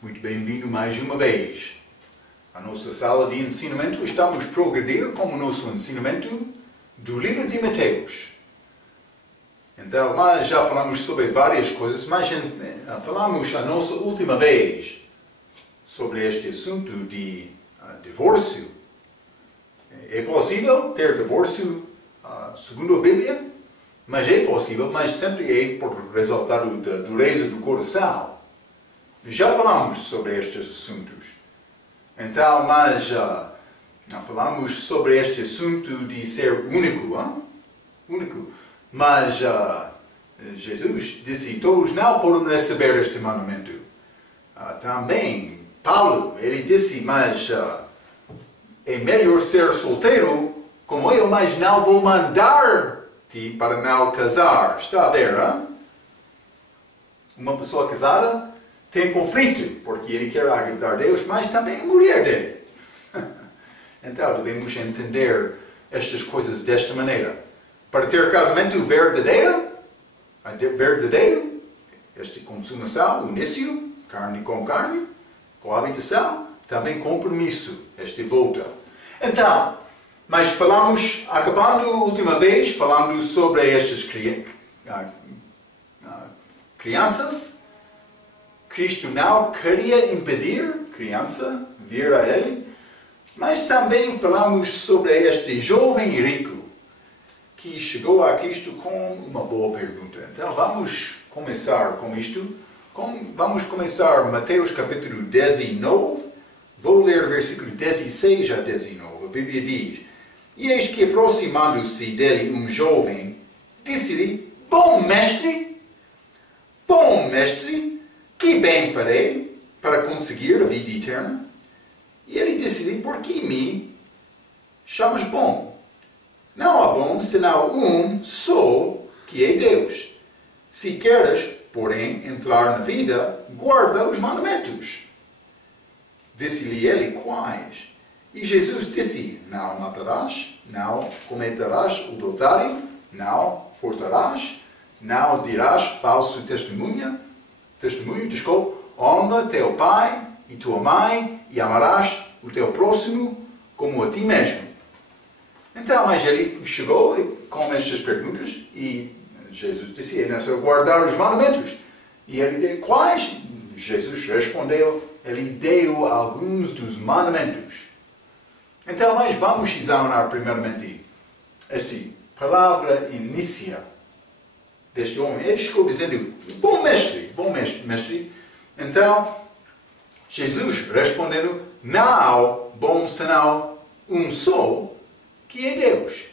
Muito bem-vindo mais uma vez à nossa sala de ensinamento. Estamos a progredir com o nosso ensinamento do livro de Mateus. Então, mas já falamos sobre várias coisas, mas falamos a nossa última vez sobre este assunto de divórcio. É possível ter divórcio segundo a Bíblia, mas é possível, mas sempre é por resultado da dureza do coração. Já falamos sobre estes assuntos. Então, mas falamos sobre este assunto de ser único. Único. Mas Jesus disse, todos não podem receber este mandamento. Também, Paulo, ele disse, mas é melhor ser solteiro como eu, mas não vou mandar-te para não casar. Está a ver, Uma pessoa casada tem conflito, porque ele quer agradar a Deus, mas também a mulher dele. Então, devemos entender estas coisas desta maneira. Para ter casamento verdadeiro, esta consumação, o início, carne com carne, coabitação, também compromisso, esta volta. Então, mas falamos, acabando a última vez, falando sobre estas crianças. Cristo não queria impedir a criança vir a ele, mas também falamos sobre este jovem rico que chegou a Cristo com uma boa pergunta. Então vamos começar com isto. Vamos começar Mateus capítulo 19. Vou ler versículo 16 a 19. A Bíblia diz: E eis que aproximando-se dele um jovem, disse-lhe: Bom mestre, que bem farei para conseguir a vida eterna? E ele disse-lhe, por que me chamas bom? Não há bom senão um só, que é Deus. Se queres, porém, entrar na vida, guarda os mandamentos. Disse-lhe ele, quais? E Jesus disse, não matarás, não cometerás o adultério, não furtarás, não dirás falso testemunho, honra teu pai e tua mãe e amarás o teu próximo como a ti mesmo. Então, mas ele chegou com estas perguntas e Jesus disse, é necessário guardar os mandamentos. E ele disse, quais? Jesus respondeu, ele deu alguns dos mandamentos. Então, mas vamos examinar primeiramente esta palavra inícia deste homem. Ele chegou dizendo, bom mestre. Então, Jesus respondendo, não há bom senão um só, que é Deus.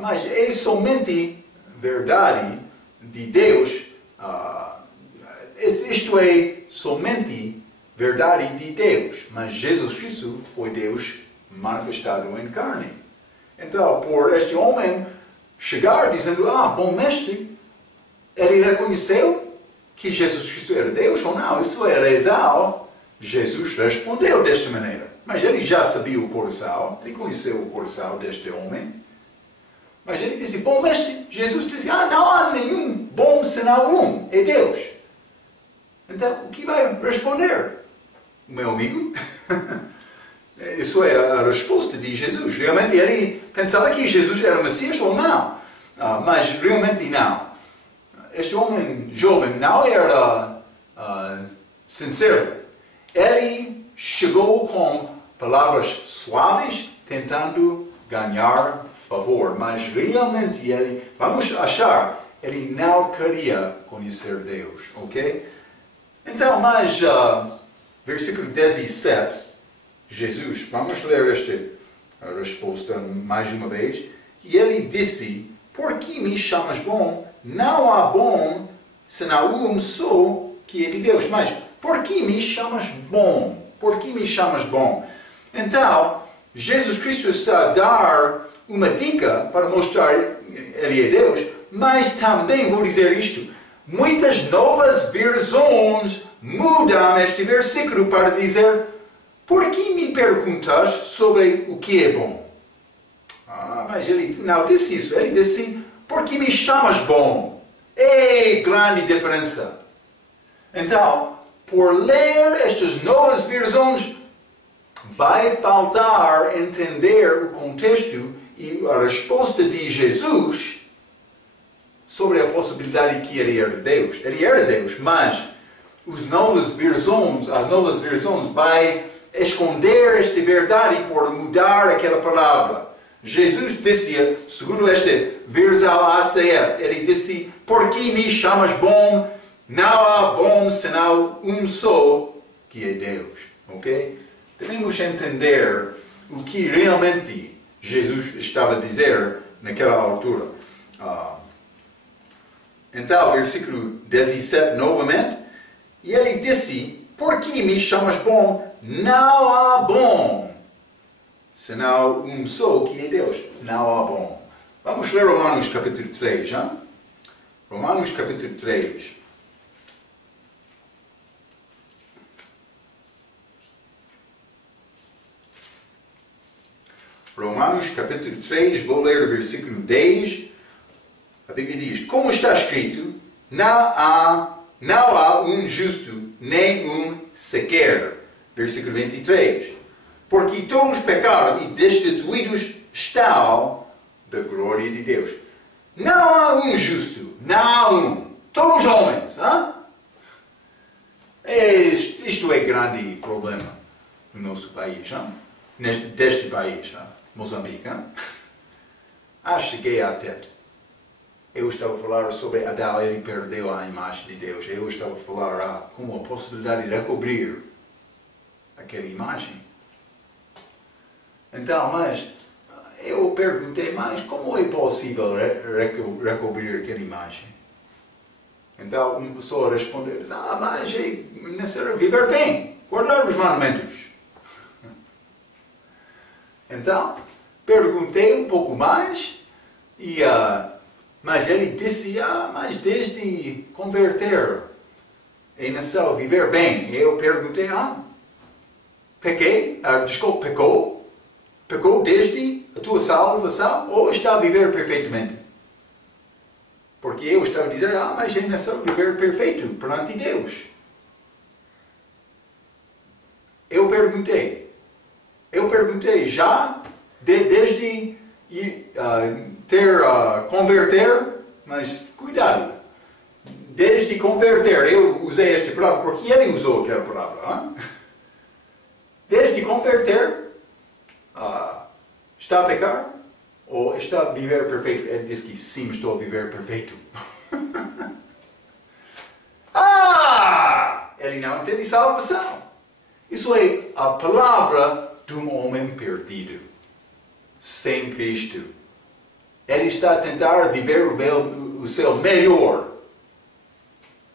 Mas é somente verdade de Deus, isto é somente verdade de Deus, mas Jesus Cristo foi Deus manifestado em carne. Então, por este homem chegar dizendo, bom mestre, ele reconheceu que Jesus Cristo era Deus ou não? Isso é razão. Jesus respondeu desta maneira. Mas ele já sabia o coração, ele conheceu o coração deste homem. Mas ele disse, bom mestre, Jesus disse, não há nenhum bom senão um, é Deus. Então, o que vai responder? O meu amigo? Isso é a resposta de Jesus. Realmente ele pensava que Jesus era Messias ou não. Mas realmente não. Este homem jovem não era sincero. Ele chegou com palavras suaves, tentando ganhar favor. Mas realmente ele, vamos achar, ele não queria conhecer Deus, ok? Então, mas versículo 17, Jesus, vamos ler esta resposta mais uma vez. E ele disse, por que me chamas bom? Não há bom senão um só, que é de Deus. Mas por que me chamas bom? Por que me chamas bom? Então, Jesus Cristo está a dar uma dica para mostrar ele é Deus, mas também vou dizer isto. Muitas novas versões mudam este versículo para dizer, por que me perguntas sobre o que é bom? Mas ele não disse isso. Ele disse, por que me chamas bom? É grande diferença. Então, por ler estas novas versões, vai faltar entender o contexto e a resposta de Jesus sobre a possibilidade que ele era Deus. Ele era Deus, mas as novas versões vai esconder esta verdade por mudar aquela palavra. Jesus disse, segundo este versão ACF, ele disse, por que me chamas bom? Não há bom senão um só, que é Deus. Ok? Devemos entender o que realmente Jesus estava a dizer naquela altura. Então, versículo 17 novamente. E ele disse, por que me chamas bom? Não há bom, senão um só, que é Deus. Não há bom. Vamos ler Romanos capítulo 3, hein? Romanos capítulo 3. Romanos capítulo 3, vou ler o versículo 10. A Bíblia diz, como está escrito, não há um justo, nem um sequer. Versículo 23. Porque todos pecaram e destituídos estão da glória de Deus. Não há um justo, não há um. Todos homens. Isto é grande problema no nosso país. Deste país, Moçambique. Cheguei até. Eu estava a falar sobre Adão, ele perdeu a imagem de Deus. Eu estava a falar como a possibilidade de recobrir aquela imagem. Então, mas eu perguntei, mas como é possível recobrir aquela imagem? Então, uma pessoa respondeu, mas é necessário viver bem, guardar os mandamentos. Então, perguntei um pouco mais, mas ele disse, mas desde converter é necessário viver bem. Eu perguntei, pecou desde a tua salvação ou está a viver perfeitamente? Porque eu estava a dizer, mas é necessário viver perfeito perante Deus. Eu perguntei, já desde converter, mas cuidado, desde converter, eu usei esta palavra porque ele usou aquela palavra. Desde converter, está a pecar ou está a viver perfeito? Ele disse que sim, estou a viver perfeito. Ele não entende salvação. Isso é a palavra de um homem perdido, sem Cristo. Ele está a tentar viver o seu melhor.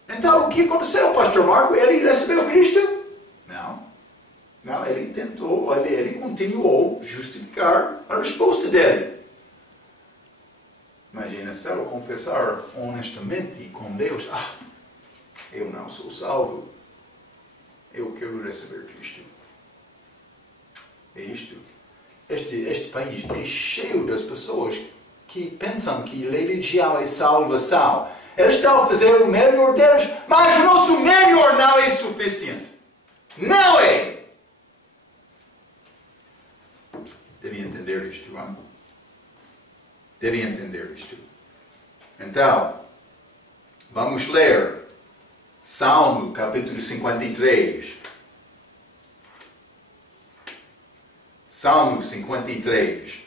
Então, o que aconteceu, Pastor Marco? Ele recebeu Cristo? Não, ele tentou, ele continuou a justificar a resposta dele. Mas é necessário confessar honestamente com Deus, eu não sou salvo. Eu quero receber Cristo. É isto. Este país é cheio das pessoas que pensam que religião é salvação. Eles estão a fazer o melhor deles, mas o nosso melhor não é suficiente. Não é! Deve entender isto, não? Deve entender isto. Então, vamos ler Salmo capítulo 53. Salmo 53.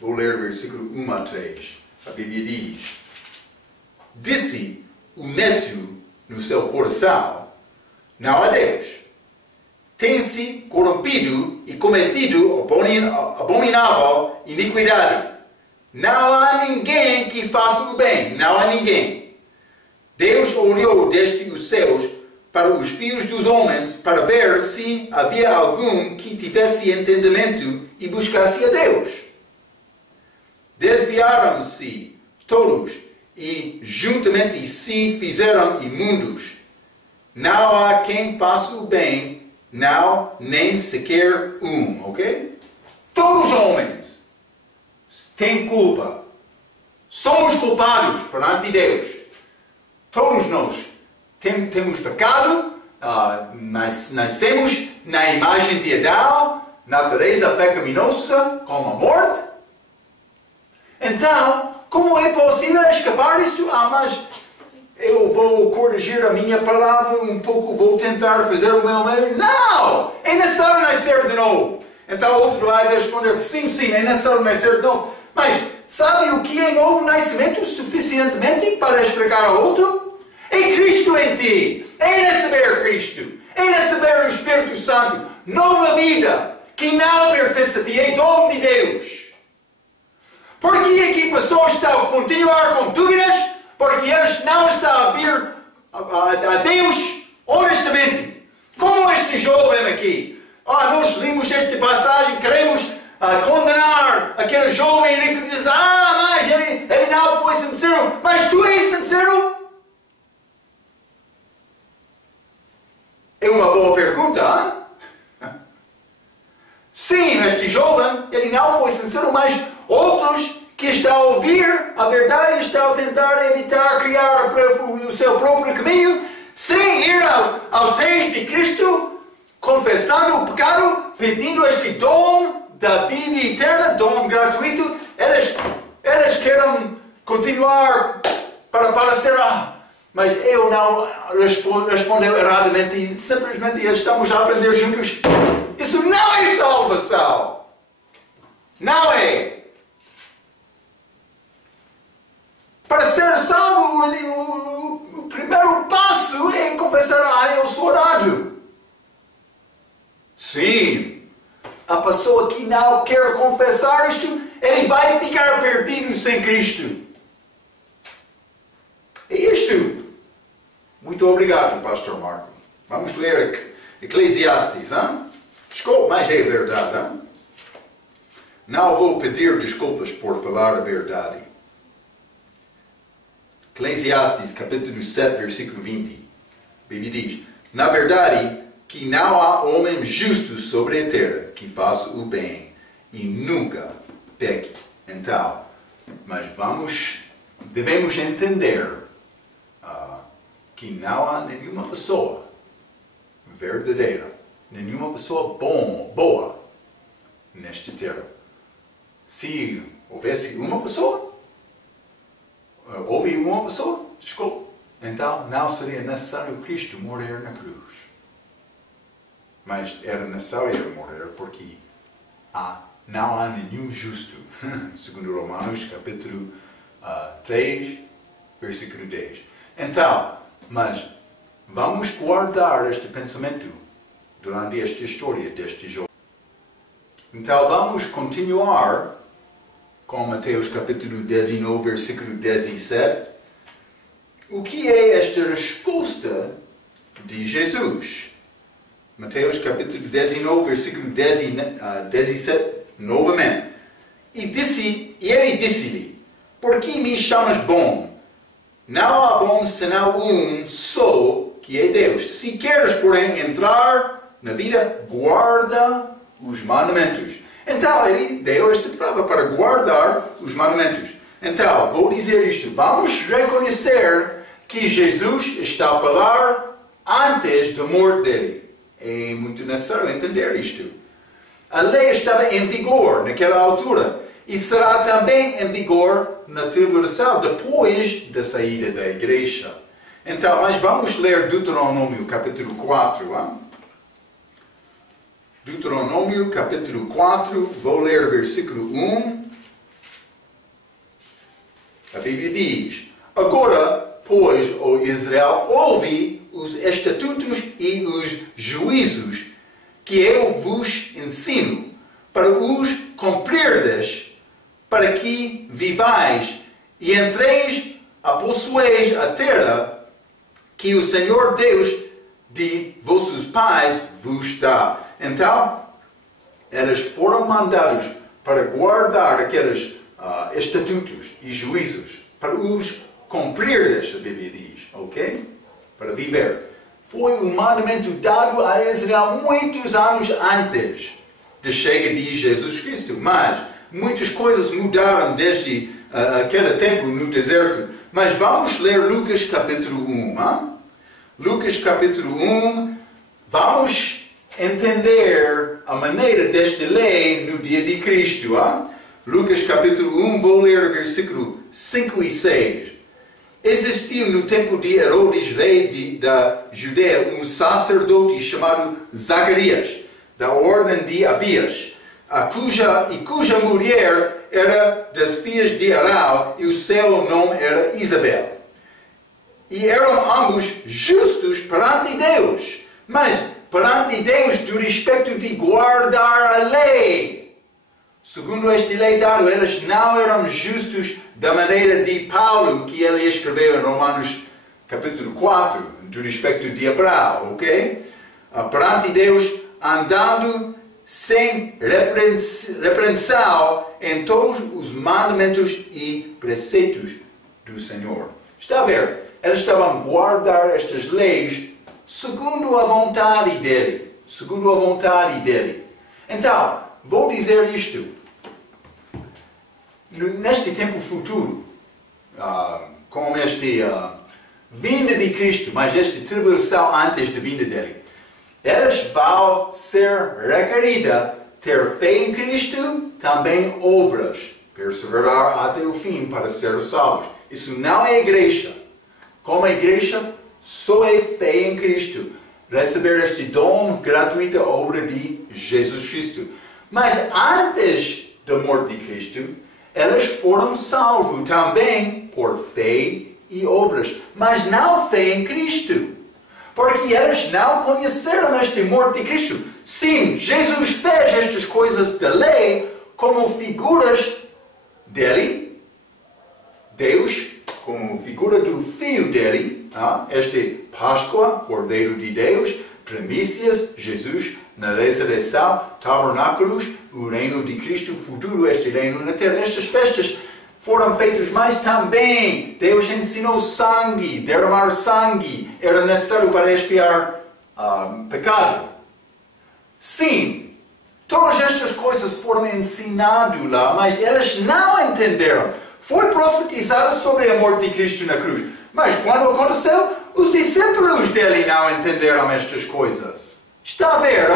Vou ler versículo 1 a 3. A Bíblia diz: disse o nécio no seu coração, não há Deus. Tem-se corrompido e cometido abominável iniquidade. Não há ninguém que faça o bem, não há ninguém. Deus olhou desde os céus para os filhos dos homens para ver se havia algum que tivesse entendimento e buscasse a Deus. Desviaram-se todos e juntamente se fizeram imundos. Não há quem faça o bem, não, nem sequer um, ok? Todos os homens têm culpa. Somos culpados perante Deus. Todos nós temos pecado, nascemos na imagem de Adão, natureza pecaminosa, como a morte. Então, como é possível escapar disso? Mas eu vou corrigir a minha palavra um pouco, vou tentar fazer o meu melhor. Não! É necessário nascer de novo. Então o outro vai responder, sim, é necessário nascer de novo. Mas sabe o que é novo nascimento suficientemente para explicar ao outro? É Cristo em ti. É receber Cristo. É receber o Espírito Santo. Nova vida que não pertence a ti. É dom de Deus. Por que é que a pessoa está a continuar com dúvidas? Porque eles não estão a vir a Deus honestamente. Como este jovem aqui. Nós limos esta passagem, queremos condenar aquele jovem que diz, mas ele não foi sincero. Mas tu és sincero? É uma boa pergunta, hein? Sim, este jovem, ele não foi sincero, mas outros que estão a ouvir a verdade, estão a tentar evitar criar o seu próprio caminho, sem ir aos pés de Cristo, confessando o pecado, pedindo este dom da vida eterna, dom gratuito. Eles querem continuar para ser... Mas eu não respondeu erradamente e simplesmente estamos a aprender juntos. Isso não é salvação. Não é. Para ser salvo, o primeiro passo é confessar, eu sou orado. Sim. A pessoa que não quer confessar isto, ele vai ficar perdido sem Cristo. É isto. Muito obrigado, Pastor Marco. Vamos ler Eclesiastes, hein? Desculpa, mas é verdade, hein? Não vou pedir desculpas por falar a verdade. Eclesiastes, capítulo 7, versículo 20. A Bíblia diz, na verdade, que não há homem justo sobre a terra que faça o bem e nunca peque. Então, mas devemos entender que não há nenhuma pessoa verdadeira, nenhuma pessoa boa nesta terra. Se houvesse uma pessoa, houve uma pessoa, desculpa, então não seria necessário Cristo morrer na cruz. Mas era necessário ele morrer porque não há nenhum justo. Segundo Romanos, capítulo 3, versículo 10. Então, mas vamos guardar este pensamento durante esta história deste jovem. Então vamos continuar com Mateus capítulo 19, versículo 17. O que é esta resposta de Jesus? Mateus capítulo 19, versículo 17, novamente. E ele disse-lhe, por que me chamas bom? Não há bom senão um só, que é Deus. Se queres, porém, entrar na vida, guarda os mandamentos. Então, ele deu esta palavra para guardar os mandamentos. Então, vou dizer isto. Vamos reconhecer que Jesus está a falar antes da morte dele. É muito necessário entender isto. A lei estava em vigor naquela altura e será também em vigor na tribulação, depois da saída da igreja. Então, mas vamos ler Deuteronômio capítulo 4. Hein? Deuteronômio capítulo 4, vou ler versículo 1. A Bíblia diz, agora, pois, ó Israel, ouve os estatutos e os juízos que eu vos ensino, para os cumprirdes, para que vivais e entreis a possueis a terra que o Senhor Deus de vossos pais vos dá. Então, eles foram mandados para guardar aqueles estatutos e juízos, para os cumprir, a Bíblia diz, ok? Para viver. Foi um mandamento dado a Israel muitos anos antes da chegada de Jesus Cristo, mas muitas coisas mudaram desde aquele tempo no deserto. Mas vamos ler Lucas capítulo 1. Lucas capítulo 1, vamos entender a maneira desta lei no dia de Cristo. Lucas capítulo 1, vou ler versículo 5 e 6. Existiu no tempo de Herodes, rei da Judeia, um sacerdote chamado Zacarias, da ordem de Abias, cuja mulher era das filhas de Arão, e o seu nome era Isabel. E eram ambos justos perante Deus, mas perante Deus do respeito de guardar a lei. Segundo esta lei dada, eles não eram justos da maneira de Paulo, que ele escreveu em Romanos capítulo 4, do respeito de Abraão, ok? Perante Deus, andando sem repreensão em todos os mandamentos e preceitos do Senhor. Está a ver? Eles estavam a guardar estas leis segundo a vontade dele. Segundo a vontade dele. Então, vou dizer isto. Neste tempo futuro, com esta vinda de Cristo, mas esta tribulação antes da vinda dele, eles vão ser requeridas ter fé em Cristo, também obras, perseverar até o fim para ser salvos. Isso não é igreja. Como a igreja, só é fé em Cristo. Receber este dom gratuito, a obra de Jesus Cristo. Mas antes da morte de Cristo, eles foram salvos também por fé e obras. Mas não fé em Cristo. Porque eles não conheceram esta morte de Cristo. Sim, Jesus fez estas coisas da lei como figuras dele, Deus, como figura do Filho dele, este Páscoa, Cordeiro de Deus, primícias, Jesus, na ressurreição, tabernáculos, o reino de Cristo futuro, este reino na terra. Estas festas foram feitas, mas também Deus ensinou sangue, derramar sangue, era necessário para expiar pecado. Sim, todas estas coisas foram ensinadas lá, mas eles não entenderam. Foi profetizado sobre a morte de Cristo na cruz. Mas quando aconteceu, os discípulos dele não entenderam estas coisas. Está a ver,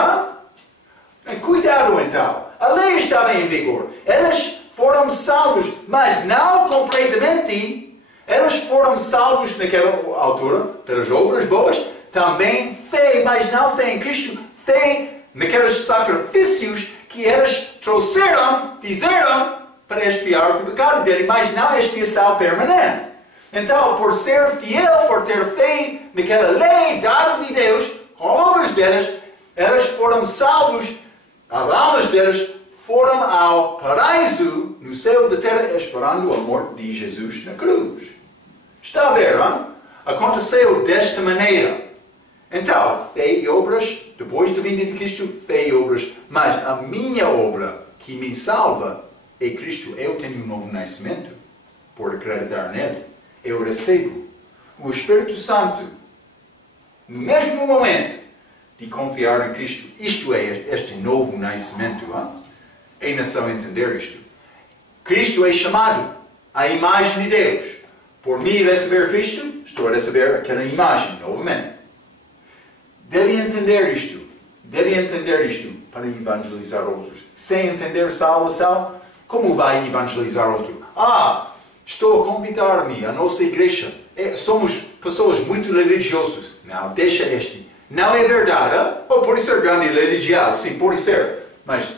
Cuidado então. A lei estava em vigor. Eles foram salvos, mas não completamente. Eles foram salvos naquela altura, pelas obras boas. Também fé, mas não fé em Cristo. Fé naqueles sacrifícios que eles trouxeram, fizeram, para expiar o pecado dele, mas não a expiação permanente. Então, por ser fiel, por ter fé naquela lei dada de Deus, com obras deles, eles foram salvos, as almas deles foram ao paraíso, no céu da terra, esperando a morte de Jesus na cruz. Está a ver, Aconteceu desta maneira. Então, fé e obras, depois da vinda de Cristo, fé e obras, mas a minha obra que me salva é Cristo. Eu tenho um novo nascimento por acreditar nele. Eu recebo o Espírito Santo no mesmo momento de confiar em Cristo. Isto é este novo nascimento. É necessário entender isto. Cristo é chamado a imagem de Deus. Por mim receber Cristo, estou a receber aquela imagem novamente. Deve entender isto. Deve entender isto para evangelizar outros. Sem entender salvação, como vai evangelizar outro? Estou a convidar-me à nossa igreja. Somos pessoas muito religiosas. Não, deixa este. Não é verdade. Pode ser grande religioso, sim, pode ser. Mas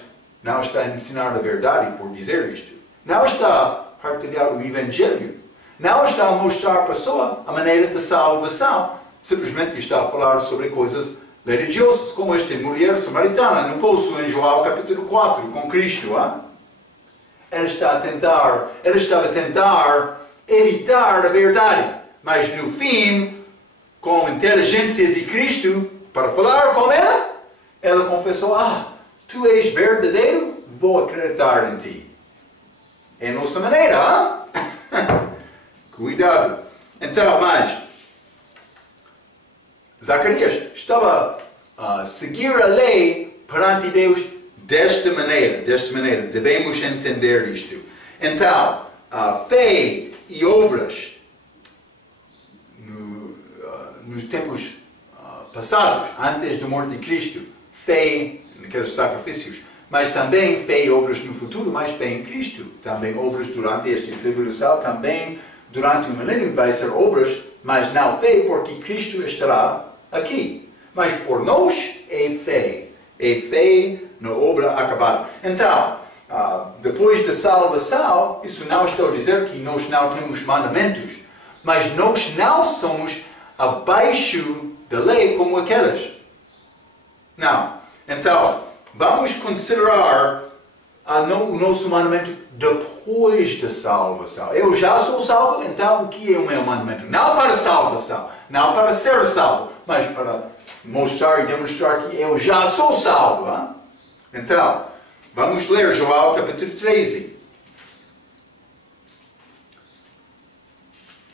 não está a ensinar a verdade por dizer isto. Não está a partilhar o Evangelho. Não está a mostrar à pessoa a maneira de salvação. Simplesmente está a falar sobre coisas religiosas, como esta mulher samaritana no poço em João capítulo 4, com Cristo. Ela estava a tentar evitar a verdade. Mas no fim, com a inteligência de Cristo, para falar com ela, ela confessou, tu és verdadeiro, vou acreditar em ti. É a nossa maneira, Cuidado. Então, mas Zacarias estava a seguir a lei perante Deus desta maneira. Devemos entender isto. Então, a fé e obras nos tempos passados, antes da morte de Cristo, fé naqueles sacrifícios, mas também fé e obras no futuro, mas fé em Cristo. Também obras durante esta tribulação, também durante o milênio vai ser obras, mas não fé, porque Cristo estará aqui. Mas por nós é fé na obra acabada. Então, depois da salvação, isso não estou a dizer que nós não temos mandamentos, mas nós não somos abaixo da lei como aquelas. Não. Então, vamos considerar o nosso mandamento depois da salvação. Eu já sou salvo, então o que é o meu mandamento? Não para salvação, não para ser salvo, mas para mostrar e demonstrar que eu já sou salvo. Hein? Então, vamos ler João capítulo 13.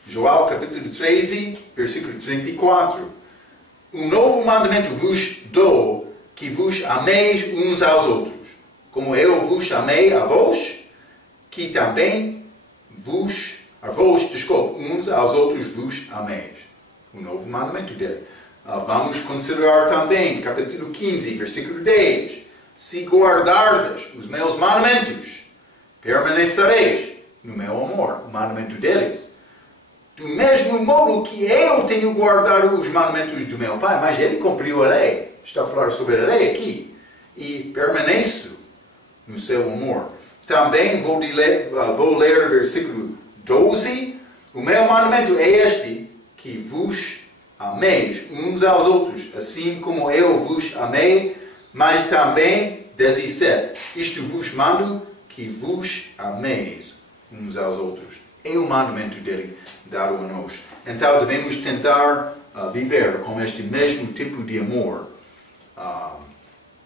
João capítulo 13, versículo 34. Um novo mandamento vos dou, que vos ameis uns aos outros. Como eu vos amei a vós, que também uns aos outros vos ameis. O novo mandamento dele. Vamos considerar também, capítulo 15, versículo 10. Se guardardes os meus mandamentos, permanecereis no meu amor. O mandamento dele. Do mesmo modo que eu tenho guardado os mandamentos do meu Pai, mas ele cumpriu a lei. Está a falar sobre a lei aqui. E permaneço no seu amor. Também vou ler o versículo 12. O meu mandamento é este, que vos ameis uns aos outros, assim como eu vos amei, mas também 17. Isto vos mando, que vos ameis uns aos outros. É o mandamento dele dado a nós. Então devemos tentar viver com este mesmo tipo de amor.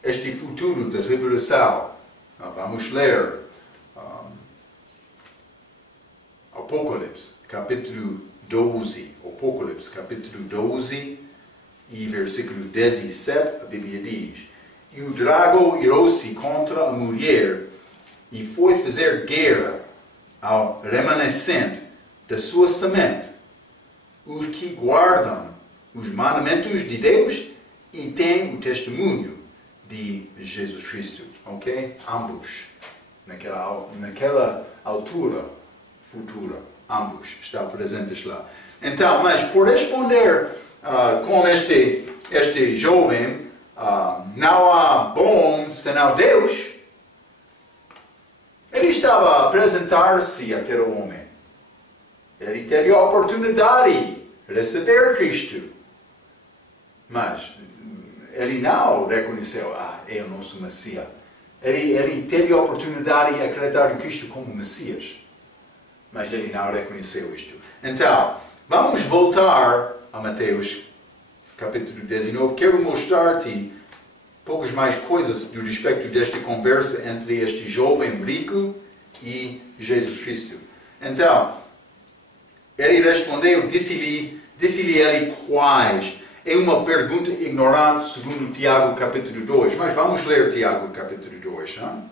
Este futuro da revelação. Vamos ler Apocalipse, capítulo 12. Apocalipse, capítulo 12 e versículo 17, a Bíblia diz: E o dragão irou-se contra a mulher e foi fazer guerra ao remanescente da sua semente, os que guardam os mandamentos de Deus e têm o testemunho de Jesus Cristo. Ok? Ambos. Naquela altura futura. Ambos estão presentes lá. Então, mas por responder com este jovem, não há bom senão Deus, ele estava a apresentar-se àquele homem. Ele teve a oportunidade de receber Cristo. Mas ele não reconheceu, é o nosso Messias. Ele teve a oportunidade de acreditar em Cristo como Messias. Mas ele não reconheceu isto. Então, vamos voltar a Mateus capítulo 19. Quero mostrar-te poucas mais coisas do respeito desta conversa entre este jovem rico e Jesus Cristo. Então, ele respondeu, disse-lhe ele quais. É uma pergunta ignorante segundo Tiago capítulo 2. Mas vamos ler Tiago capítulo 2. Hein?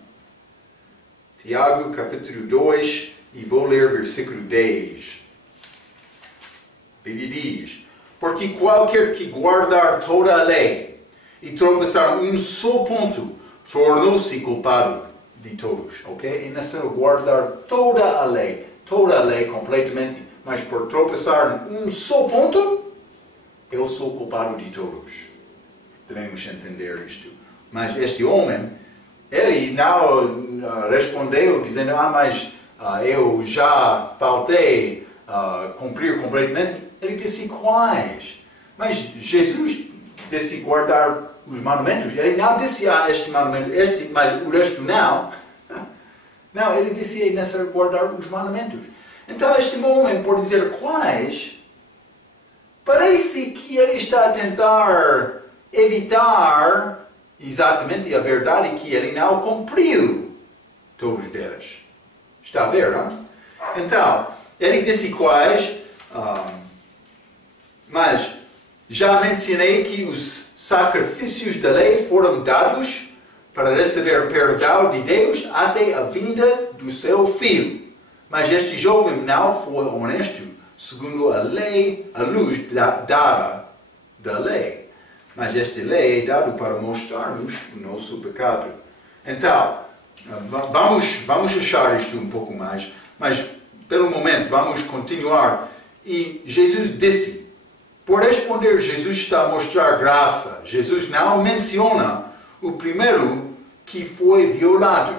Tiago capítulo 2 e vou ler versículo 10. A Bíblia diz: Porque qualquer que guardar toda a lei e tropeçar um só ponto, tornou-se culpado de todos. Ok? É necessário guardar toda a lei completamente, mas por tropeçar um só ponto, eu sou culpado de todos. Devemos entender isto. Mas este homem, ele não respondeu dizendo, mas eu já faltei cumprir completamente. Ele disse quais. Mas Jesus disse guardar os mandamentos. Ele não disse este mandamento, mas o resto não. Não, ele disse é necessário guardar os mandamentos. Então este homem, por dizer quais, parece que ele está a tentar evitar exatamente a verdade que ele não cumpriu todos deles. Está a ver, não? Então, ele disse quais, mas já mencionei que os sacrifícios da lei foram dados para receber perdão de Deus até a vinda do seu Filho. Mas este jovem não foi honesto segundo a lei, a luz dada da lei. Mas esta lei é dada para mostrar-nos o nosso pecado. Então, vamos achar isto um pouco mais, mas pelo momento vamos continuar. E Jesus disse, por responder, Jesus está a mostrar graça. Jesus não menciona o primeiro que foi violado.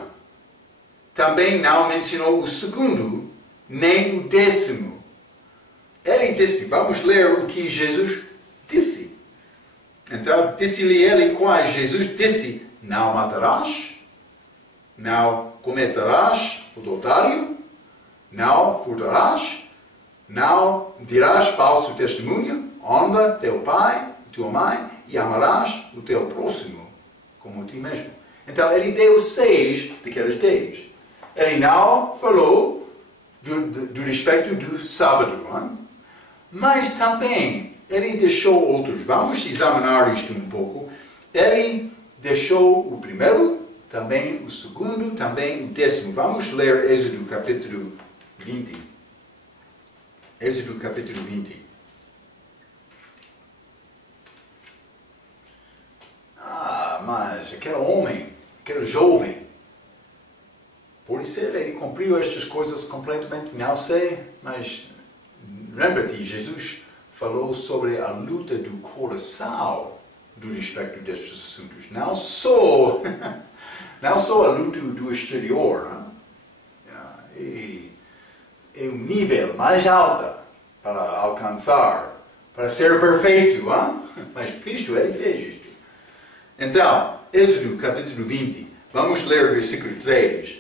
Também não mencionou o segundo, nem o 10º. Ele disse, vamos ler o que Jesus disse. Então, disse-lhe ele quais Jesus disse, não matarás, não cometerás adultério, não furtarás, não dirás falso testemunho, honra teu pai e tua mãe e amarás o teu próximo como a ti mesmo. Então, ele deu 6 daquelas 10. Ele não falou do respeito do sábado, não? Mas também ele deixou outros. Vamos examinar isto um pouco. Ele deixou o primeiro, também o segundo, também o 10º. Vamos ler Êxodo capítulo 20. Êxodo capítulo 20. Mas aquele homem, aquele jovem, por isso ele cumpriu estas coisas completamente, não sei, mas lembra-te, Jesus falou sobre a luta do coração do respeito destes assuntos. Não só a luta do exterior. Não? É um nível mais alto para alcançar, para ser perfeito. Não? Mas Cristo, ele fez isto. Então, Êxodo capítulo 20, vamos ler o versículo 3.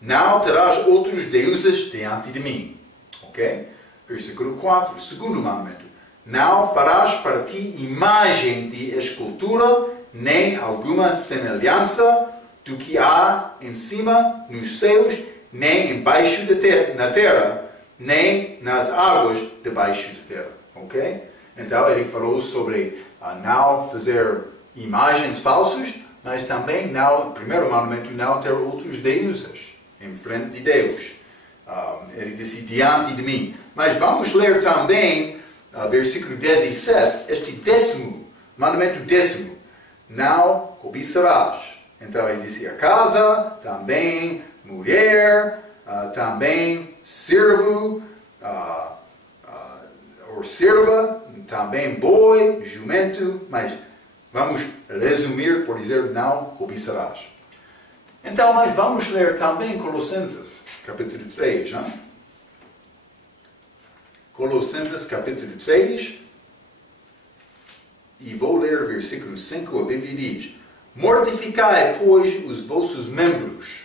Não terás outros deuses diante de mim. Ok? Versículo 4, segundo mandamento. Não farás para ti imagem de escultura, nem alguma semelhança do que há em cima nos céus, nem embaixo na terra, nem nas águas debaixo da terra. Ok? Então ele falou sobre não fazer imagens falsas, mas também não, primeiro mandamento, não ter outros deuses em frente de Deus. Ele disse, diante de mim. Mas vamos ler também, versículo 17, este 10º, mandamento 10º. Não cobiçarás. Então ele disse, a casa, também mulher, também servo, ou serva, também boi, jumento, mas vamos resumir por dizer, não cobiçarás. Então, mas vamos ler também Colossenses, capítulo 3. Hein? Colossenses, capítulo 3. E vou ler versículo 5. A Bíblia diz, mortificai, pois, os vossos membros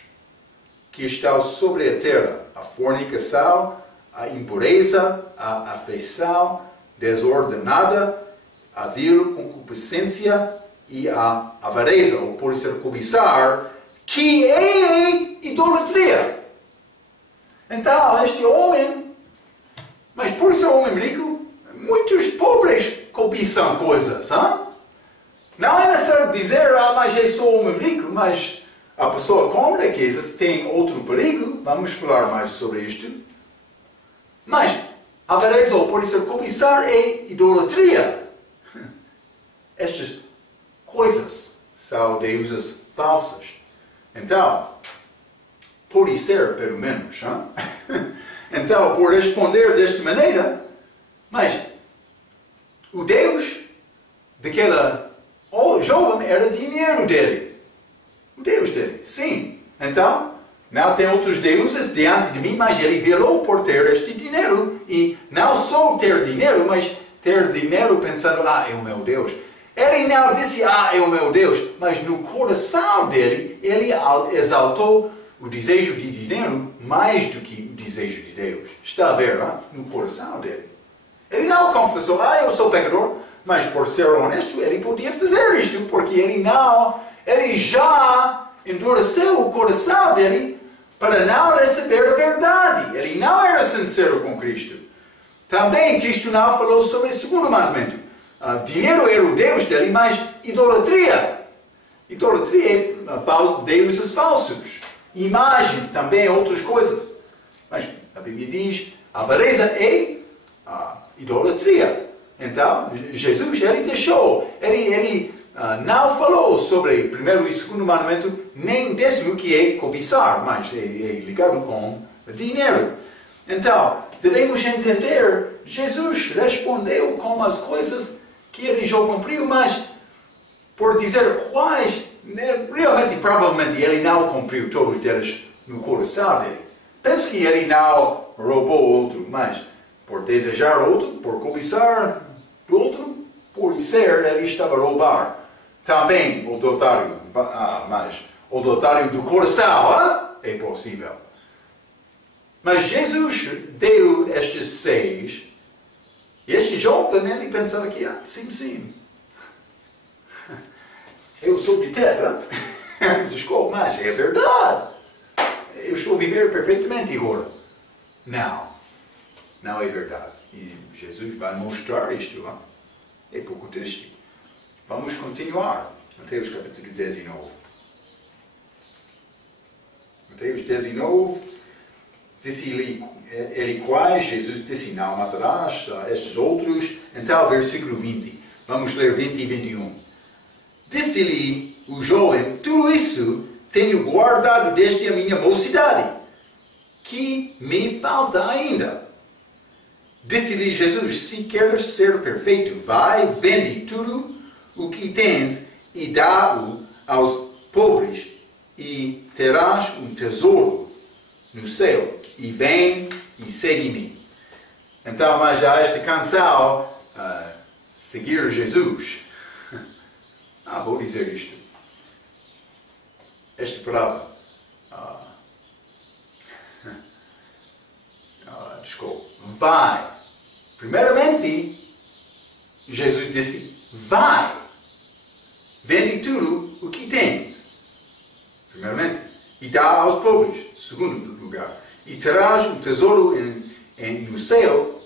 que estão sobre a terra, a fornicação, a impureza, a afeição desordenada, a vil concupiscência e a avareza, ou por ser cobiçar, que é idolatria. Então, este homem, mas por ser homem rico, muitos pobres cobiçam coisas. Hein? Não é necessário dizer, mas eu sou homem rico, mas a pessoa come riquezas tem outro perigo. Vamos falar mais sobre isto. Mas, avareza, ou por ser cobiçar, é idolatria. Estas coisas são deuses falsas. Então, pode ser, pelo menos. Então, por responder desta maneira, mas o Deus daquele jovem era dinheiro dele. O Deus dele, sim. Então, não tem outros deuses diante de mim, mas ele virou por ter este dinheiro. E não só ter dinheiro, mas ter dinheiro pensando, é o meu Deus. Ele não disse, é o meu Deus, mas no coração dele, ele exaltou o desejo de dinheiro mais do que o desejo de Deus. Está a ver, no coração dele. Ele não confessou, eu sou pecador, mas por ser honesto, ele podia fazer isto, porque ele já endureceu o coração dele para não receber a verdade. Ele não era sincero com Cristo. Também Cristo não falou sobre o segundo mandamento. Dinheiro era o Deus dele, mas idolatria. Idolatria é deuses falsos. Imagens também, outras coisas. Mas a Bíblia diz, a avareza é idolatria. Então, Jesus, ele deixou, ele não falou sobre o primeiro e segundo mandamento, nem décimo que é cobiçar, mas é ligado com dinheiro. Então, devemos entender, Jesus respondeu com as coisas que ele já cumpriu, mas por dizer quais, realmente, provavelmente, ele não cumpriu todos eles no coração dele. Penso que ele não roubou outro, mas por desejar outro, por cobiçar outro, por ser, ele estava a roubar. Também o dotário, mas o dotário do coração é possível. Mas Jesus deu estes 6, e este jovem, ele pensava que, sim. Eu sou de tetra, desculpe, mas é verdade. Eu estou a viver perfeitamente agora. Não é verdade. E Jesus vai mostrar isto. É pouco triste. Vamos continuar. Mateus capítulo 19. Mateus 19, disse ele quais Jesus disse, não matarás estes outros. Então, versículo 20. Vamos ler 20 e 21. Disse-lhe o jovem, tudo isso tenho guardado desde a minha mocidade, que me falta ainda. Disse-lhe Jesus, se queres ser perfeito, vai, vende tudo o que tens e dá-o aos pobres, e terás um tesouro no céu, e vem e segue-me. Então, mas há esta canção, seguir Jesus. Vou dizer isto. Esta palavra. Desculpa. Vai. Primeiramente, Jesus disse, vai. Vende tudo o que tens. Primeiramente. E dá aos pobres. Segundo lugar. E terás um tesouro no céu.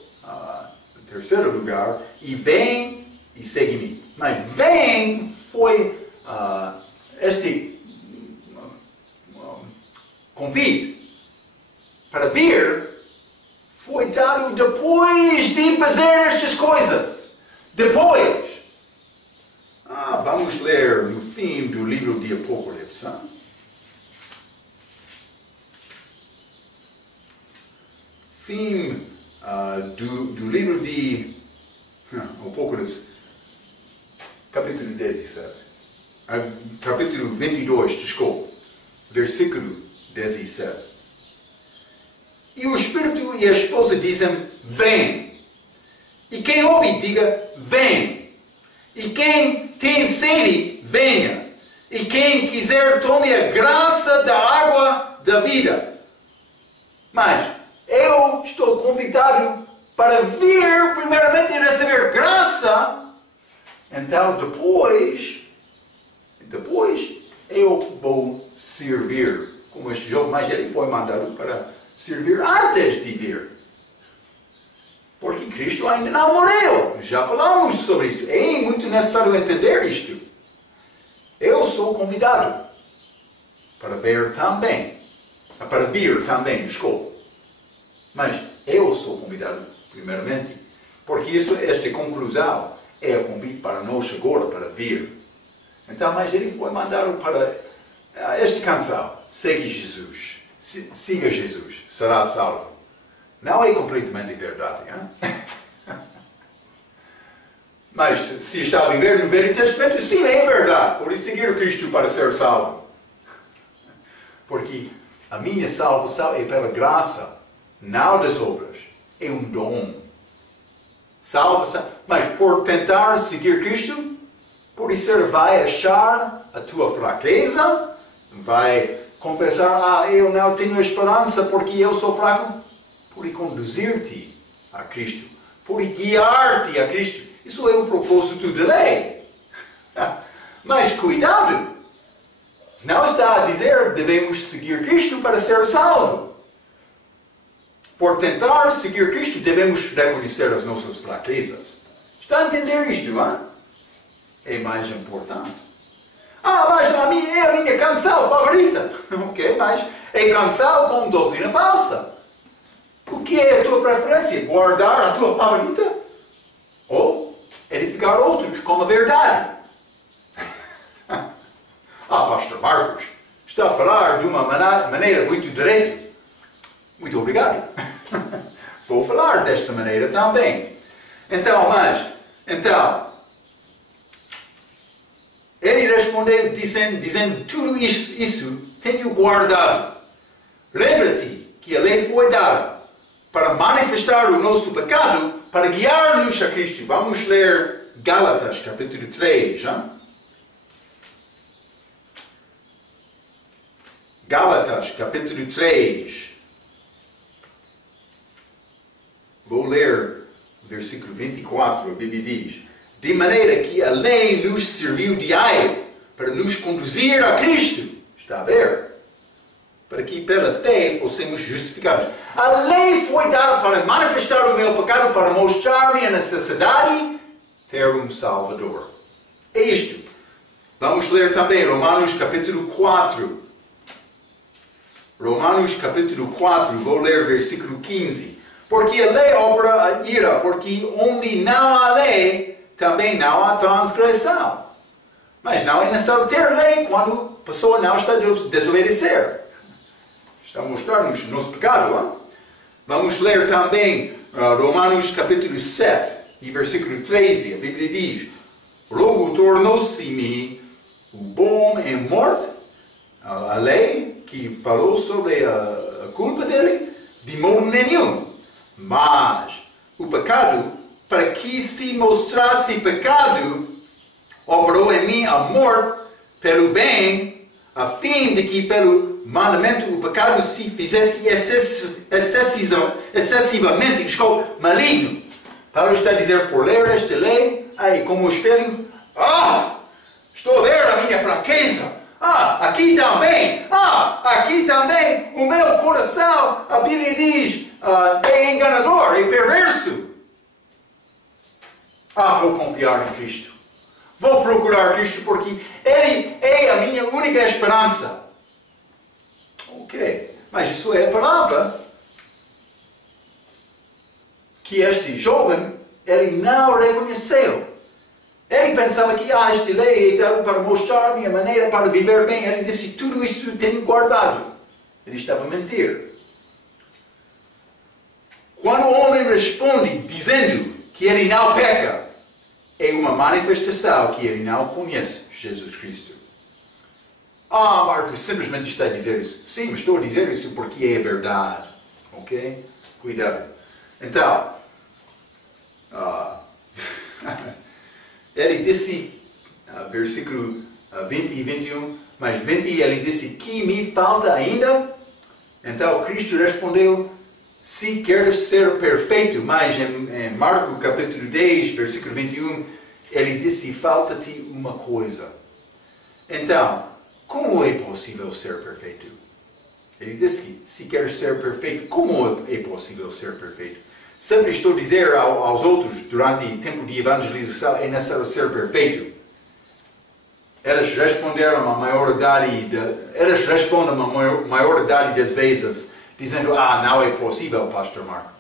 Terceiro lugar. E vem e segue-me. Mas vem foi este convite para vir foi dado depois de fazer estas coisas. Depois. Vamos ler no fim do livro de Apocalipse. Fim do livro de Apocalipse. Capítulo 17. Capítulo 22, desculpa. Versículo 17. E o Espírito e a esposa dizem, vem. E quem ouve, diga, vem. E quem tem sede, venha. E quem quiser, tome a graça da água da vida. Mas eu estou convidado para vir primeiramente receber graça. Então, depois eu vou servir como este jovem, mas ele foi mandado para servir antes de vir. Porque Cristo ainda não morreu. Já falamos sobre isto. É muito necessário entender isto. Eu sou convidado para ver também. Para vir também, desculpa. Mas eu sou convidado primeiramente. Porque esta conclusão é o convite para nós agora, para vir. Então, mas ele foi mandado para esta canção. Segue Jesus. Siga Jesus. Será salvo. Não é completamente verdade. Hein? Mas se está a viver no Velho Testamento, sim, é verdade. Por isso seguir Cristo para ser salvo. Porque a minha salvação é pela graça, não das obras. É um dom. Salvação. Mas por tentar seguir Cristo, por isso vai achar a tua fraqueza, vai confessar, eu não tenho esperança porque eu sou fraco, por conduzir-te a Cristo, por guiar-te a Cristo. Isso é o propósito da lei. Mas cuidado! Não está a dizer devemos seguir Cristo para ser salvo. Por tentar seguir Cristo, devemos reconhecer as nossas fraquezas. Está a entender isto, não? É mais importante. Mas é a minha canção favorita. Ok, mas é canção com doutrina falsa. O que é a tua preferência? Guardar a tua favorita? Ou uma verdade. Pastor Marcos, está a falar de uma maneira muito direita. Muito obrigado. Vou falar desta maneira também. Então, ele respondeu dizendo tudo isso tenho guardado. Lembra-te que a lei foi dada para manifestar o nosso pecado, para guiar-nos a Cristo. Vamos ler Gálatas, capítulo 3. Hein? Gálatas, capítulo 3. Vou ler o versículo 24, a Bíblia diz: de maneira que a lei nos serviu de aio para nos conduzir a Cristo. Está a ver? Para que pela fé fossemos justificados. A lei foi dada para manifestar o meu pecado, para mostrar-me a necessidade de ter um Salvador. É isto. Vamos ler também Romanos capítulo 4. Romanos capítulo 4, vou ler versículo 15. Porque a lei obra a ira, porque onde não há lei, também não há transgressão. Mas não é necessário ter lei quando a pessoa não está a desobedecer. Está a mostrar-nos o nosso pecado. Hein? Vamos ler também Romanos capítulo 7 e versículo 13. A Bíblia diz: logo tornou-se-me o bom em morte, a lei que falou sobre a culpa dele, de modo nenhum. Mas o pecado, para que se mostrasse pecado, operou em mim a morte pelo bem, a fim de que pelo mandamento o pecado se fizesse excessivamente maligno. Paulo está a dizer, por ler esta lei, como o espelho, estou a ver a minha fraqueza. Aqui também, o meu coração, a Bíblia diz, é enganador, é perverso. Vou confiar em Cristo. Vou procurar Cristo porque Ele é a minha única esperança. Ok, mas isso é a palavra que este jovem, ele não reconheceu. Ele pensava que esta lei é para mostrar a minha maneira para viver bem. Ele disse, tudo isso tenho guardado. Ele estava a mentir. Quando o homem responde dizendo que ele não peca, é uma manifestação que ele não conhece Jesus Cristo. Marcos simplesmente está a dizer isso. Sim, mas estou a dizer isso porque é verdade. Ok? Cuidado. Então, ele disse, versículo 20 e 21, mas 20 ele disse, que me falta ainda? Então Cristo respondeu, se queres ser perfeito, mas em Marcos capítulo 10, versículo 21, ele disse, falta-te uma coisa. Então, como é possível ser perfeito? Ele disse, se queres ser perfeito, como é possível ser perfeito? Sempre estou a dizer aos outros, durante o tempo de evangelização, é necessário ser perfeito. Eles respondem a maioridade das vezes, dizendo, não é possível, Pastor Marco.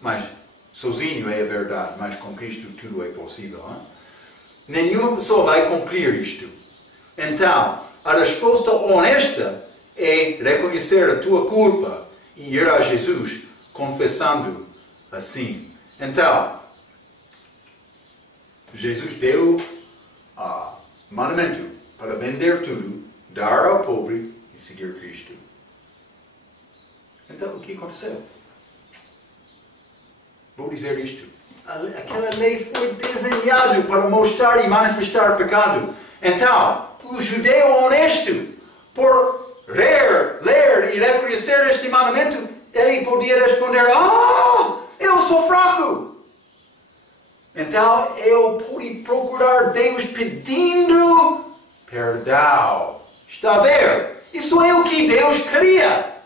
Mas, sozinho é a verdade, mas com Cristo tudo é possível. Hein? Nenhuma pessoa vai cumprir isto. Então, a resposta honesta é reconhecer a tua culpa e ir a Jesus, confessando assim. Então, Jesus deu mandamento para vender tudo, dar ao pobre e seguir Cristo. Então, o que aconteceu? Vou dizer isto. Aquela lei foi desenhada para mostrar e manifestar pecado. Então, o judeu honesto, por ler e reconhecer este mandamento, ele podia responder, eu sou fraco. Então, eu pude procurar Deus pedindo perdão. Está a ver? Isso é o que Deus queria.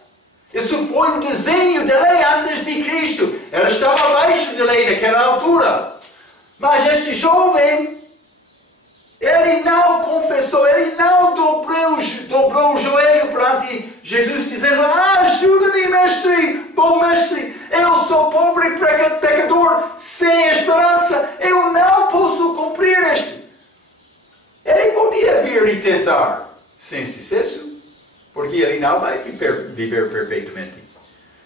Isso foi o desenho da lei antes de Cristo. Ela estava abaixo da lei naquela altura. Mas este jovem, ele não confessou, ele não dobrou o joelho perante Jesus, dizendo, ajuda-me, mestre, bom mestre, eu sou pobre pecador, sem esperança, eu não posso cumprir isto. tentar sem sucesso, porque ele não vai viver perfeitamente.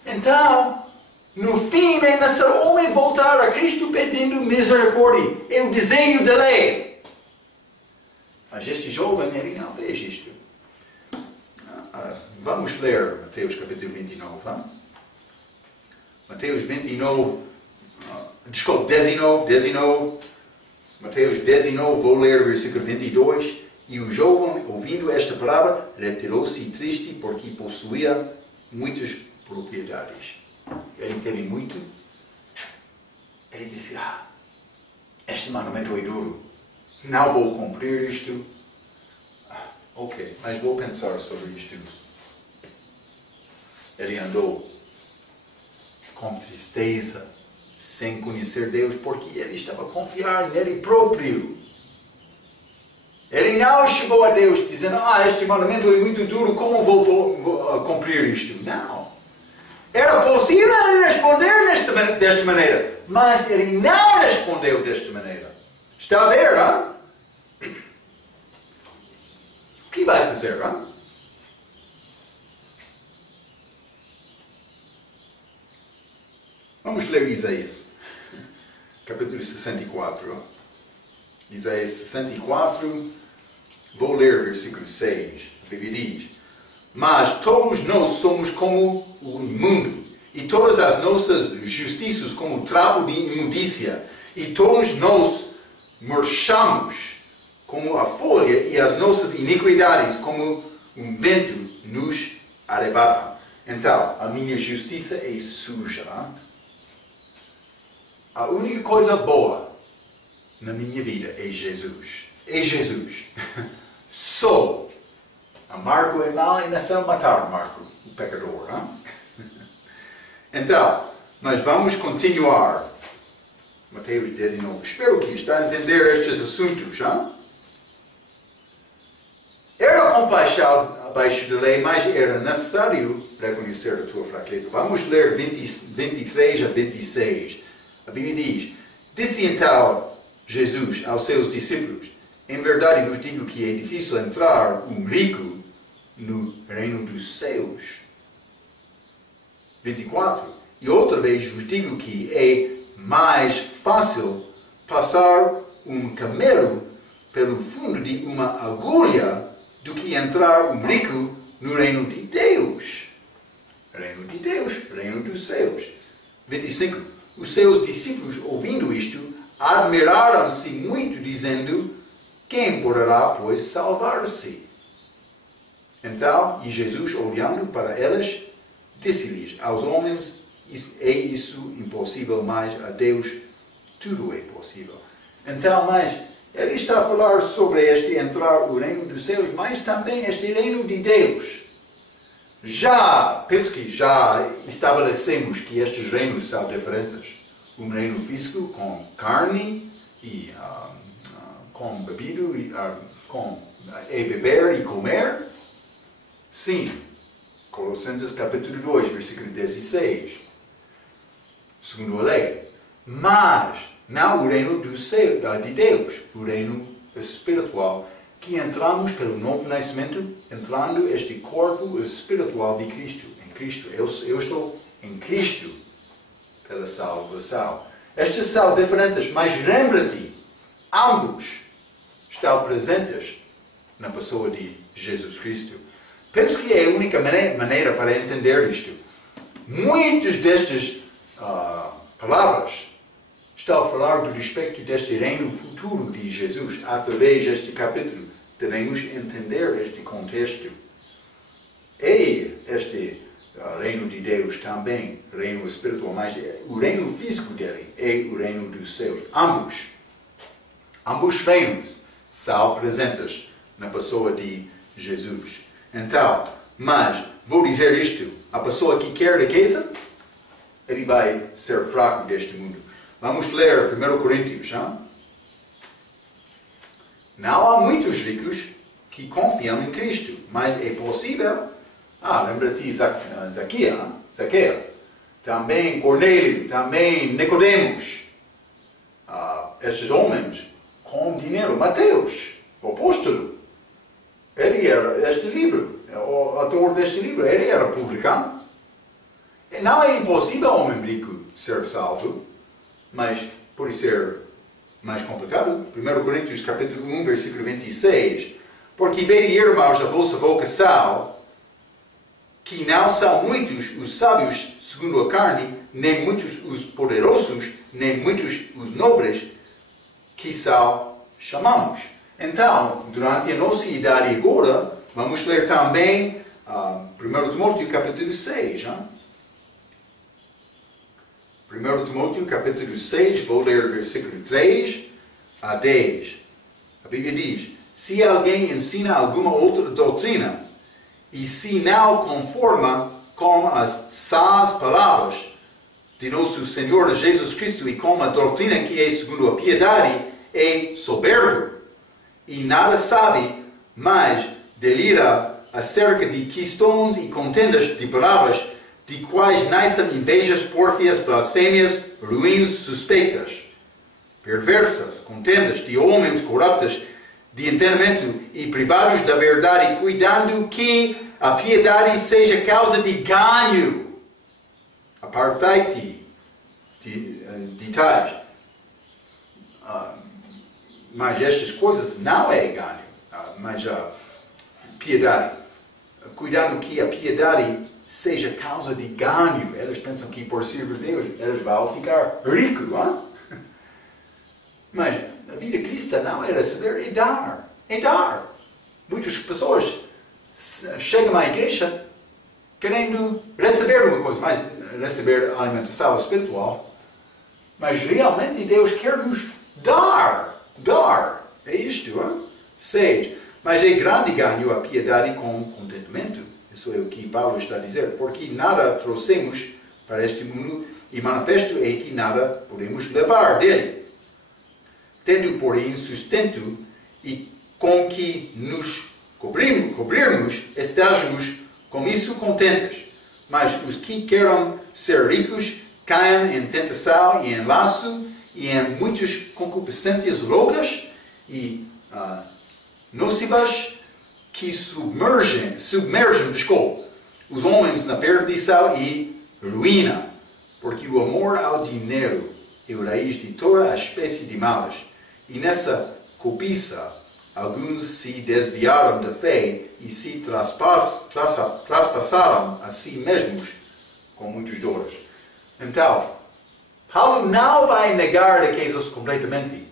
Então, no fim, é necessário o homem voltar a Cristo pedindo misericórdia. É o desenho da lei. Mas este jovem, ele não fez isto. Vamos ler Mateus capítulo 29. Hein? Mateus 19. Desculpe, 19. Mateus 19, vou ler o versículo 22. E o jovem, ouvindo esta palavra, retirou-se triste porque possuía muitas propriedades. Ele teve muito. Ele disse, este mandamento é duro. Não vou cumprir isto. Ok, mas vou pensar sobre isto. Ele andou com tristeza, sem conhecer Deus, porque ele estava a confiar nele próprio. Ele não chegou a Deus dizendo, este mandamento é muito duro, como vou cumprir isto? Não. Era possível ele responder desta maneira, mas ele não respondeu desta maneira. Está a ver, hein? O que vai fazer, hein? Vamos ler Isaías, capítulo 64. Isaías 64, vou ler versículo 6. A Bíblia diz, mas todos nós somos como o imundo, e todas as nossas justiças como trapo de imundícia, e todos nós murchamos como a folha, e as nossas iniquidades como um vento nos arrebata. Então, a minha justiça é suja. A única coisa boa na minha vida é Jesus. É Jesus. Só. A Marco é mal e nação matar Marco, o pecador. Então, mas vamos continuar. Mateus 19. Espero que está a entender estes assuntos. Era compaixão abaixo da lei, mas era necessário reconhecer a tua fraqueza. Vamos ler 23 a 26. A Bíblia diz, disse então Jesus aos seus discípulos, em verdade vos digo que é difícil entrar um rico no reino dos céus. 24. E outra vez vos digo que é mais fácil passar um camelo pelo fundo de uma agulha do que entrar um rico no reino de Deus. Reino de Deus, reino dos céus. 25. Os seus discípulos, ouvindo isto, admiraram-se muito, dizendo, quem poderá, pois, salvar-se? Então, e Jesus, olhando para elas, disse-lhes, aos homens é isso impossível, mas a Deus tudo é possível. Então, mas ele está a falar sobre este entrar o reino dos céus, mas também este reino de Deus. Penso que já estabelecemos que estes reinos são diferentes. Um reino físico com carne e com bebido, e beber e comer. Sim. Colossenses capítulo 2, versículo 16. Segundo a lei. Mas não o reino do céu, de Deus, o reino espiritual, que entramos pelo novo nascimento, entrando este corpo espiritual de Cristo. Em Cristo. Eu estou em Cristo pela salvação. Estes são diferentes, mas lembra-te, ambos estão presentes na pessoa de Jesus Cristo. Penso que é a única maneira para entender isto. Muitas destas palavras estão a falar do respeito deste reino futuro de Jesus. Através deste capítulo, devemos entender este contexto. E este reino de Deus também, reino espiritual, mas o reino físico dele é o reino dos céus. Ambos reinos são presentes na pessoa de Jesus. Então, mas vou dizer isto, a pessoa que quer riqueza, ele vai ser fraco deste mundo. Vamos ler 1 Coríntios. Não há muitos ricos que confiam em Cristo, mas é possível. Lembra-te Zaqueu, também Cornélio, também Nicodemos. Estes homens com dinheiro. Mateus, o apóstolo. ele era este livro, o autor deste livro, ele era publicano. E não é impossível ao homem rico ser salvo, mas pode ser mais complicado. 1 Coríntios capítulo 1, versículo 26. Porque vede, irmãos, a vossa vocação, que não são muitos os sábios segundo a carne, nem muitos os poderosos, nem muitos os nobres, que são chamamos. Então, durante a nossa idade agora, vamos ler também 1 Timóteo capítulo 6. 1 Timóteo capítulo 6, vou ler versículo 3 a 10. A Bíblia diz: se alguém ensina alguma outra doutrina, e se não conforma com as sãs palavras de nosso Senhor Jesus Cristo e com a doutrina que é segundo a piedade, é soberbo, e nada sabe, mas delira acerca de questões e contendas de palavras, de quais nascem invejas, pórfias, blasfêmias, ruins, suspeitas, perversas, contendas de homens corruptos de entendimento e privados da verdade, cuidando que a piedade seja causa de ganho. Apartai-te de tais. Mas estas coisas não é ganho, mas a piedade. Cuidando que a piedade seja causa de ganho. Eles pensam que por servir Deus, eles vão ficar ricos. Mas a vida cristã não é receber e dar. É dar. Muitas pessoas chegam à igreja querendo receber uma coisa, mas receber alimentação espiritual. Mas realmente Deus quer nos dar. Dar. É isto. 6. Mas é grande ganho a piedade com contentamento. Isso é o que Paulo está a dizer. Porque nada trouxemos para este mundo e manifesto é que nada podemos levar dele. Tendo, porém, sustento e com que nos cobrirmos, estejamos com isso contentes. Mas os que queiram ser ricos caem em tentação e em laço e em muitas concupiscências loucas e nocivas que submergem os homens na perdição e ruína. Porque o amor ao dinheiro é o raiz de toda a espécie de males. E nessa cobiça, alguns se desviaram da fé e se traspassaram a si mesmos com muitas dores. Então, Paulo não vai negar riquezas completamente,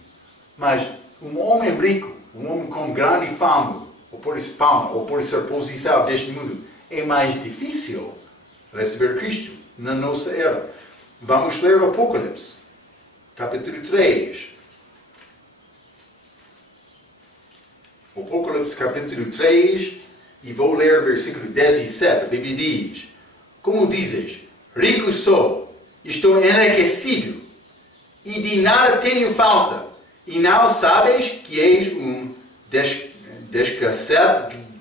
mas um homem rico, um homem com grande fama, ou por ser posição deste mundo, é mais difícil receber Cristo na nossa era. Vamos ler o Apocalipse, capítulo 3. Apocalipse capítulo 3, e vou ler versículo 17. A Bíblia diz: como dizes, rico sou, estou enriquecido, e de nada tenho falta, e não sabes que és um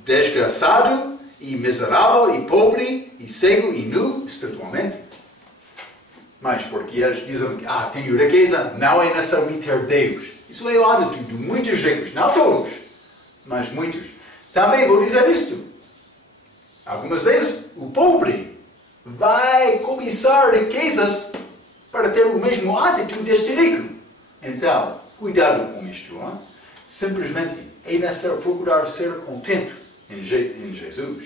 desgraçado, e miserável, e pobre, e cego, e nu, espiritualmente. Mas porque eles dizem que tenho riqueza, não é necessariamente ter Deus. Isso é o atitude de muitos ricos, não todos, mas muitos. Também vou dizer isto. Algumas vezes o pobre vai cobiçar riquezas para ter o mesmo atitude deste rico. Então, cuidado com isto. Simplesmente é necessário procurar ser contente em Jesus.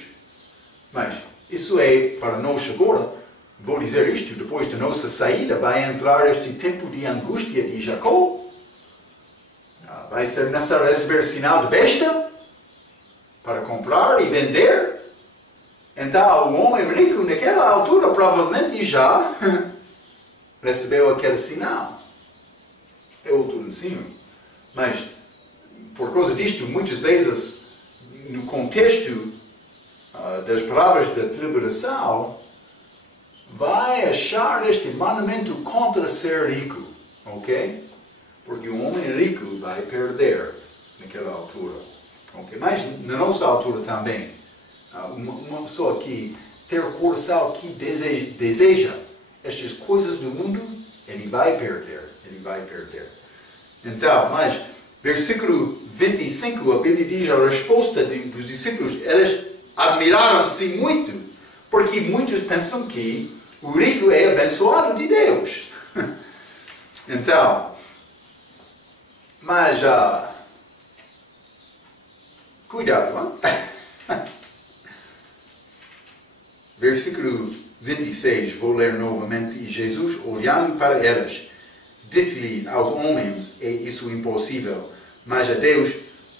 Mas isso é para nós agora. Vou dizer isto, depois da nossa saída vai entrar este tempo de angústia de Jacó. Vai ser necessário receber sinal de besta para comprar e vender. Então, o homem rico, naquela altura, provavelmente já recebeu aquele sinal. É outro ensino. Mas, por causa disto, muitas vezes, no contexto das palavras da tribulação, vai achar este mandamento contra ser rico. Ok? Porque o homem rico vai perder naquela altura. Okay? Mas na nossa altura também, uma pessoa que tem o coração que deseja estas coisas do mundo, ele vai perder. Então, mas Versículo 25, a Bíblia diz a resposta dos discípulos. Eles admiraram-se muito, porque muitos pensam que o rico é abençoado de Deus. Então, mas cuidado, hein? Versículo 26, vou ler novamente. E Jesus, olhando para eles, disse-lhe aos homens, é isso impossível, mas a Deus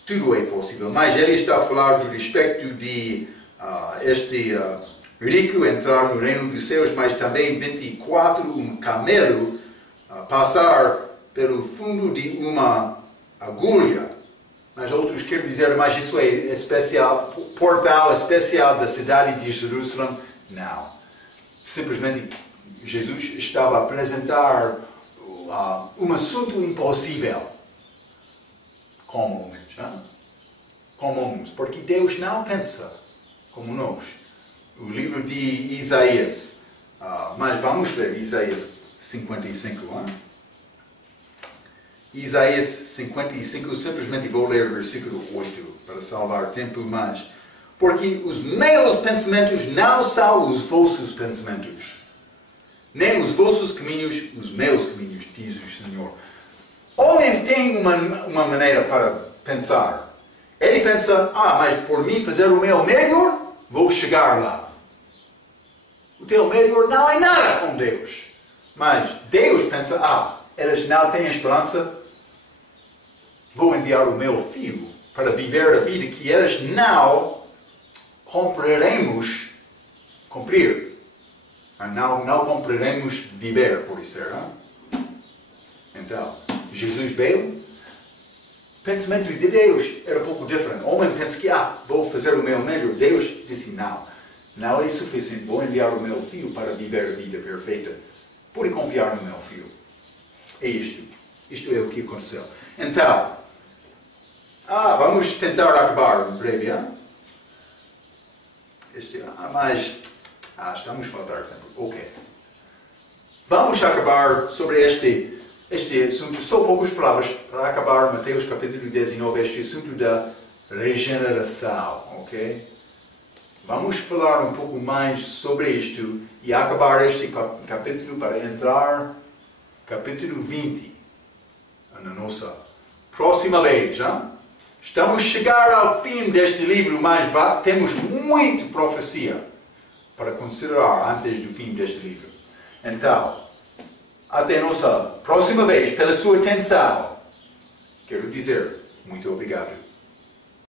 tudo é possível. Mas ele está a falar do respeito de este rico entrar no reino dos céus, mas também 24, um camelo passar pelo fundo de uma agulha. Mas outros querem dizer, mas isso é especial, portal especial da cidade de Jerusalém. Não. Simplesmente Jesus estava a apresentar um assunto impossível como homens. Como homens. Porque Deus não pensa como nós. O livro de Isaías. Mas vamos ler Isaías 55. Isaías 55, simplesmente vou ler o versículo 8 para salvar tempo, mas porque os meus pensamentos não são os vossos pensamentos, nem os vossos caminhos, os meus caminhos, diz o Senhor. O homem tem uma maneira para pensar. Ele pensa, mas por mim fazer o meu melhor, vou chegar lá. O teu melhor não é nada com Deus. Mas Deus pensa, eles não têm esperança, vou enviar o meu filho para viver a vida que eles não compraremos cumprir. Não compraremos viver, por isso. Então, Jesus veio. O pensamento de Deus era um pouco diferente. O homem pensa que, vou fazer o meu melhor. Deus disse, não é suficiente. Vou enviar o meu filho para viver a vida perfeita. Pode confiar no meu filho. É isto. Isto é o que aconteceu. Então, vamos tentar acabar em breve. Mas estamos a faltar tempo. Ok. Vamos acabar sobre este assunto. Só poucas palavras para acabar Mateus capítulo 19, este assunto da regeneração. Ok? Vamos falar um pouco mais sobre isto e acabar este capítulo para entrar capítulo 20 na nossa próxima vez. Estamos a chegar ao fim deste livro, mas temos muita profecia para considerar antes do fim deste livro. Então, até a nossa próxima vez, pela sua atenção. Quero dizer muito obrigado.